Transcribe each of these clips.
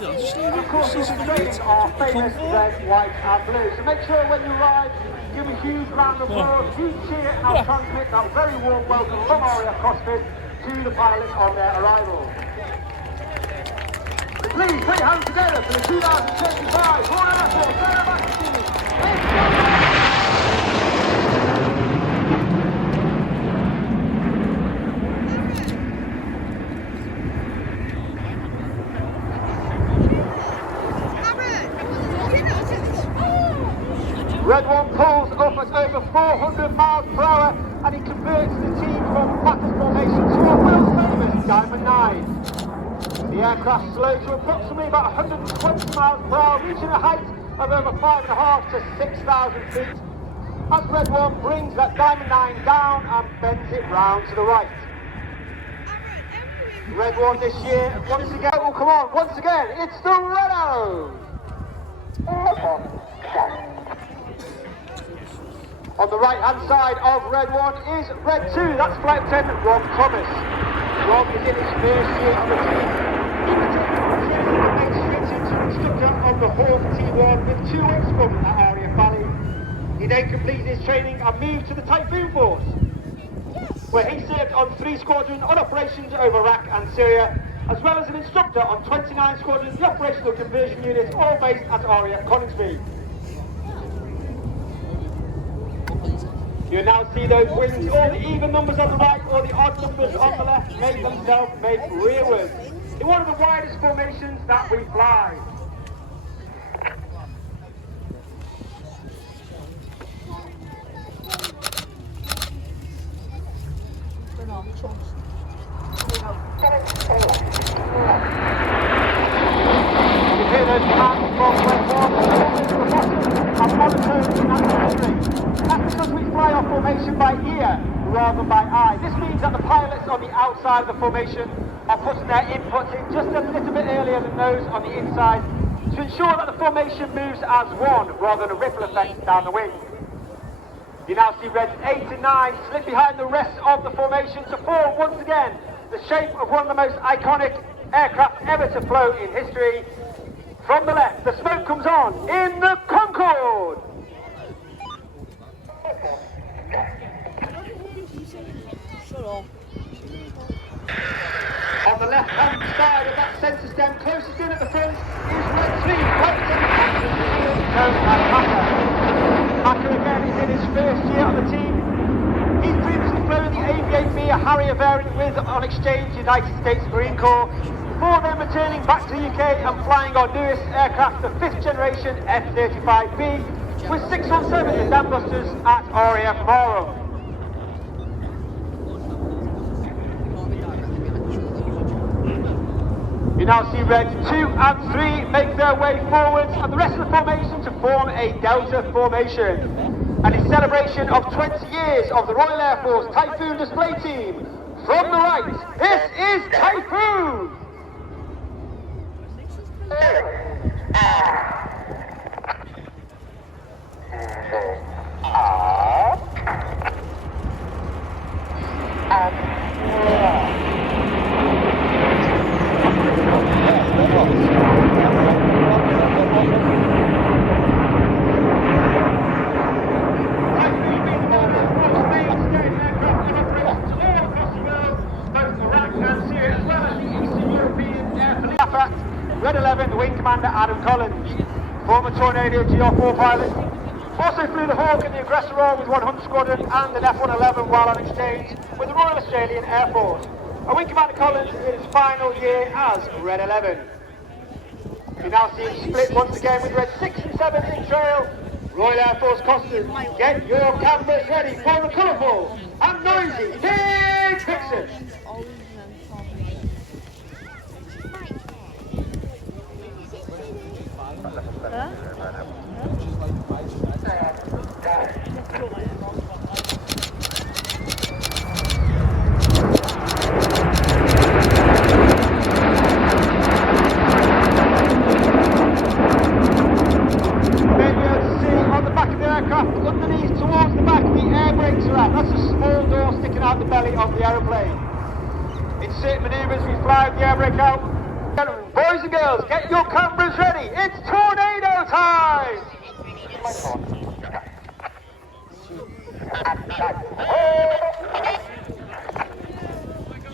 And of course, we'll be training our famous red, white and blue. So make sure when you arrive, give a huge round of applause, huge cheer, and I'll transmit that very warm welcome from RAF Cosford to the pilots on their arrival. So please put your hands together for the 2025 Royal Air Force Air Majesty. Red 1 pulls up at over 400 miles per hour and he converts the team from batters formation to a world famous Diamond 9. The aircraft slows to approximately about 120 miles per hour, reaching a height of over 5.5 to 6,000 feet. As Red 1 brings that Diamond 9 down and bends it round to the right. Red 1 this year, once again, oh come on, once again, it's the Red Arrows! On the right-hand side of Red 1 is Red 2. That's Flight Lieutenant Rob Thomas. Rob is in his first year on the team. He retains the main straight into instructor on the Hawk T1 with 2 weeks from at RAF Valley. He then completes his training and moves to the Typhoon Force, where he served on 3 squadrons on operations over Iraq and Syria, as well as an instructor on 29 squadrons, the operational conversion units, all based at RAF Coningsby. You now see those wings, all the even numbers on the right, or the odd numbers on the left, make themselves make rearwards. In one of the widest formations that we fly. You hear those commands from Red 1, and monitoring and measuring. That's because we fly our formation by ear rather than by eye. This means that the pilots on the outside of the formation are putting their inputs in just a little bit earlier than those on the inside to ensure that the formation moves as one rather than a ripple effect down the wing. You now see Reds 8 and 9 slip behind the rest of the formation to form once again the shape of one of the most iconic aircraft ever to flow in history. From the left, the smoke comes on in the Concorde. On the left-hand side of that centre stem, closest in at the front, is Red 3, Flight Lieutenant Macker again is in his first year on the team. He's previously flown the Aviation, a Harrier variant with, on exchange, United States Marine Corps, before then returning back to the UK and flying our newest aircraft, the 5th generation F-35B, with 617 Dambusters at RAF Marham. You now see Reds 2 and 3 make their way forwards and the rest of the formation to form a Delta formation. And in celebration of 20 years of the Royal Air Force Typhoon display team, from the right, this is Typhoon! Red 11, Wing Commander Adam Collins, former Tornado GR4 pilot, also flew the Hawk in the aggressor role with 100 Squadron and an F-111 while on exchange with the Royal Australian Air Force. And Wing Commander Collins is in his final year as Red 11. You now see him split once again with Red 6 and 7 in trail. Royal Air Force Cosford, get your cameras ready for the colourful and noisy Big Vixen. Underneath, towards the back, the air brakes are at. That's a small door sticking out the belly of the aeroplane. In certain manoeuvres, we fly the air brake out. Boys and girls, get your cameras ready. It's tornado time!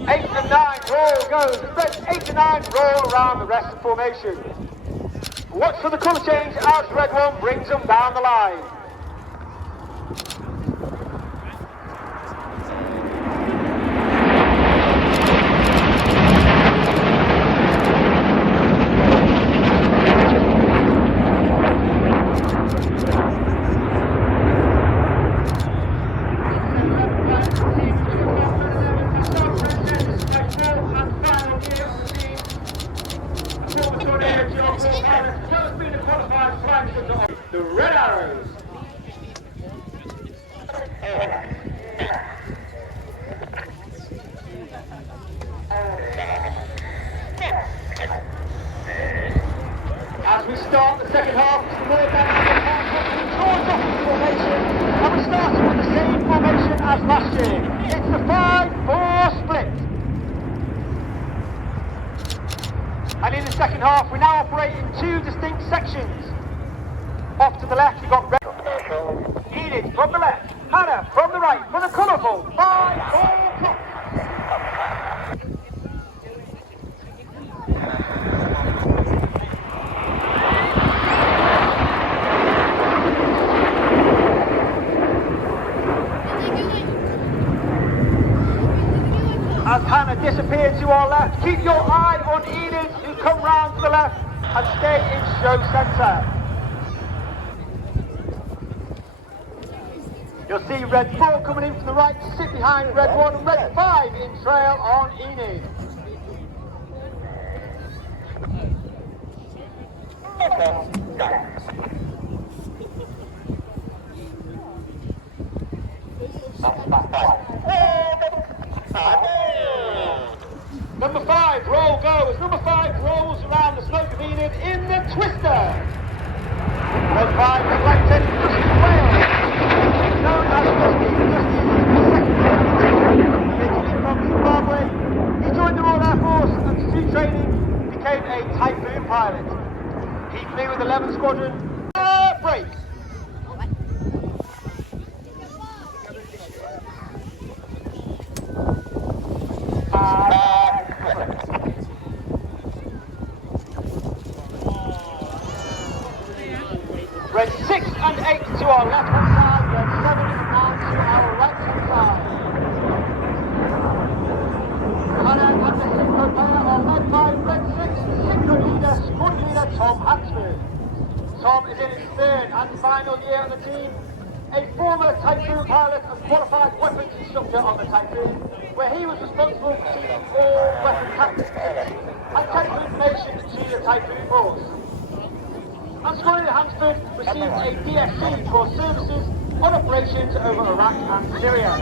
8 and 9, roll goes. Red 8 and 9, roll around the rest of formation. Watch for the colour change as red 1 brings them down the line. The Red Arrows. As we start the second half, it's the more dynamic towards the formation, and we're starting with the same formation as last year. It's the 5-4 split. And in the second half, we now operate in 2 distinct sections. Off to the left, we've got Red. Enid from the left, Hannah from the right, for the colourful 5-4 clock. As Hannah disappears to our left, keep your eye on Enid, who come round to the left and stay in show centre. You'll see Red 4 coming in from the right to sit behind Red 1 and Red 5 in trail on Enid. Number 5, roll goes. Number 5 rolls around the smoke of Enid in the twister. Red 5, Red right 10, pushing the whale. Known as Dusty is the second originally from Zimbabwe. He joined the Royal Air Force and through training became a Typhoon pilot. He flew with 11 Squadron. Break. Red 6 and 8 to our left hand side, Red 7 and 9 to our right hand side. Hannah and the synchro player are led by Red 6, synchro leader, squad leader Tom Hansford. Tom is in his 3rd and final year on the team, a former Typhoon pilot and qualified weapons instructor on the Typhoon, where he was responsible for teaching all weapon tactics and technical information to the Typhoon force. And Squad Leader Hansford received a DSC for services on operations over Iraq and Syria.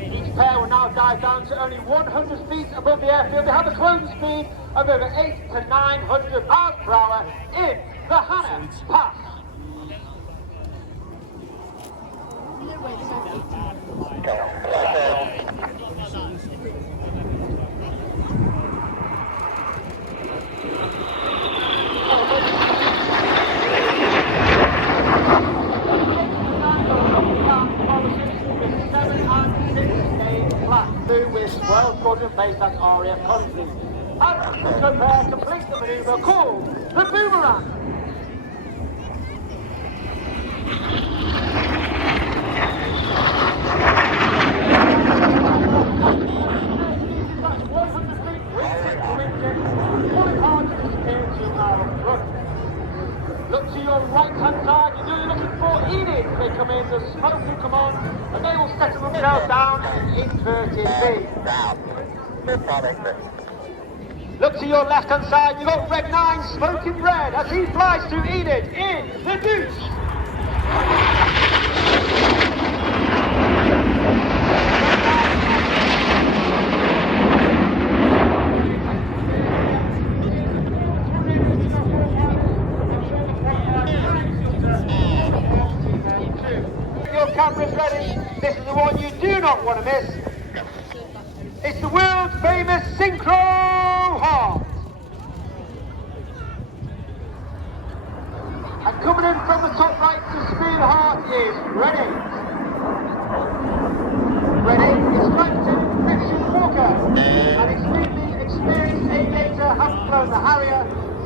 Each pair will now dive down to only 100 feet above the airfield. They have a closing speed of over 800 to 900 miles per hour in the Hannah Pass. With 12 Squadron based at RAF Cosford. And the pair complete the manoeuvre called the Boomerang. Look to your right hand side, you know you're looking for Enid. They come in, the smoke will come on, and they will settle themselves down in inverted V. Look to your left hand side, you've got Red 9 smoking red as he flies to Enid in the deuce. Cameras ready. This is the one you do not want to miss. It's the world famous synchro hard. And coming in from the top right to speed hard is Ready. Ready is Captain Richard Walker, an extremely experienced aviator, having flown the Harrier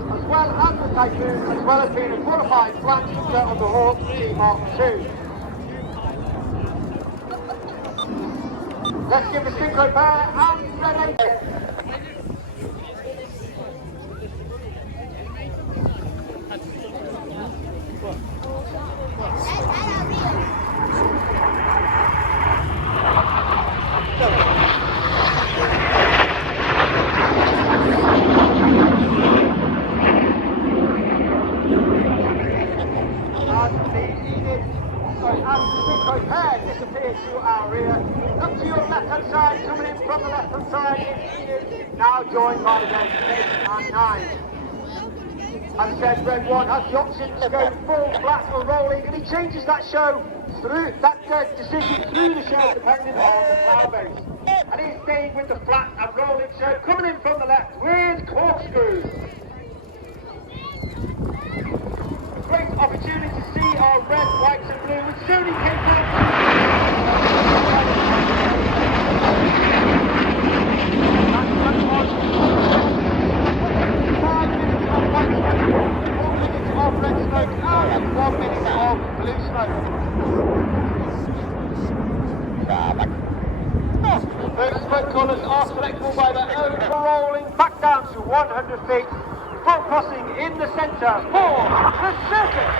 as well as the Typhoon, as well as being a qualified flight instructor on the Hawk C Mark II. Let's give the synchro pair and ready. As the synchro pair disappears to our rear, up to your left-hand side, coming in from the left-hand side is Enid, now joined by Red 8 and 9. As I said, Red 1 has the option to go full, flat or rolling, and he changes that decision through the show depending on the cloud base. And he's staying with the flat and rolling show, coming in from the left with Corkscrew. Great opportunity to see our red, whites and blue with Sony Cape. 5 minutes of white smoke, 4 minutes of red smoke and 1 minute of blue smoke. Those smoke colours are selectable by their own, rolling back down to 100 feet. Full crossing in the centre for the circus.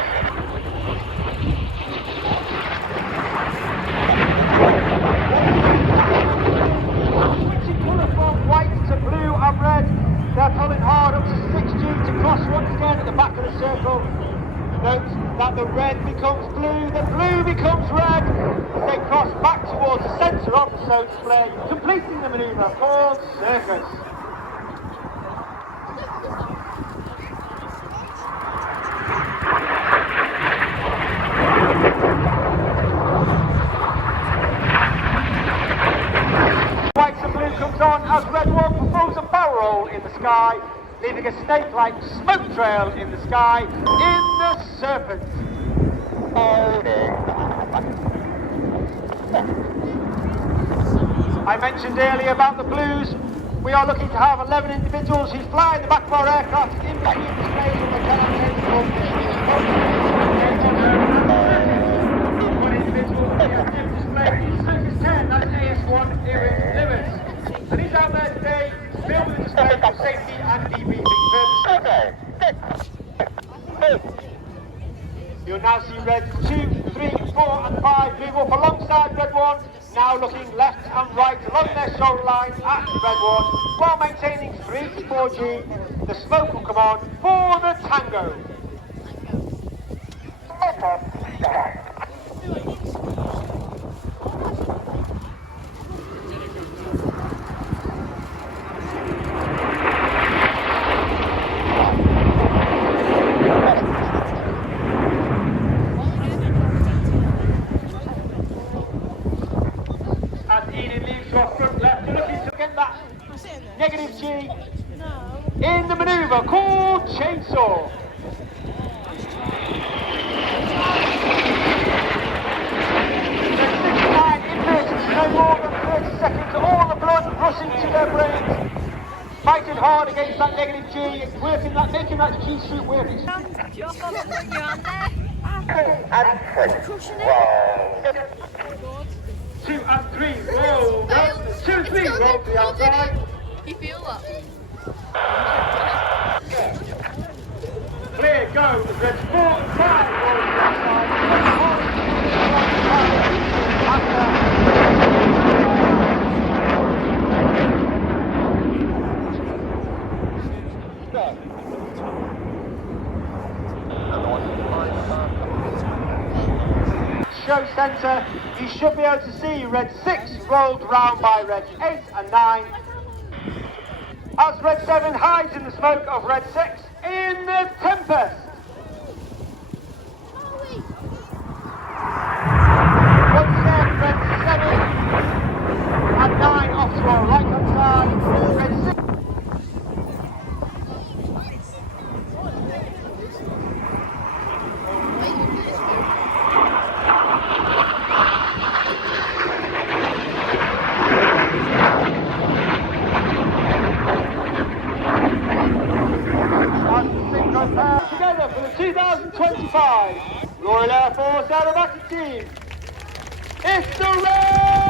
Switching colour from white to blue and red. They're pulling hard up to 6G to cross once again at the back of the circle. Note that the red becomes blue, the blue becomes red. They cross back towards the centre of the show display, completing the manoeuvre called circus. On as Red 1 performs a barrel roll in the sky, leaving a snake-like smoke trail in the sky in the Serpent. I mentioned earlier about the blues. We are looking to have 11 individuals who fly in the back of our aircraft in between displays on the one individual will be a dim display in Circus 10, that's AS1 Erin Lewis. And he's out there today to build the display for safety and debriefing purposes. You'll now see Red 2, 3, 4 and 5 move up alongside Red 1, now looking left and right along their shoulder line at Red 1, while maintaining 3 to 4G. The smoke will come on for the tango. Negative G in the manoeuvre called chainsaw. There's 69 inversions, no more than 30 seconds, all the blood rushing to their brains. Fighting hard against that negative G, working that, making that G suit work. You're on there. Crushing it. 2 and 3, roll, 2 and 3, roll to the outside. You feel that? Clear, go, the Reds 4 and 5, roll to the outside. Show centre, you should be able to see Red 6 rolled round by Red 8 and 9. As Red 7 hides in the smoke of Red 6 in the Tempest. Once again, Red 7 and 9 off to our right hand side. Red 6. Together for the 2025 Royal Air Force Aerobatic Team, it's the RED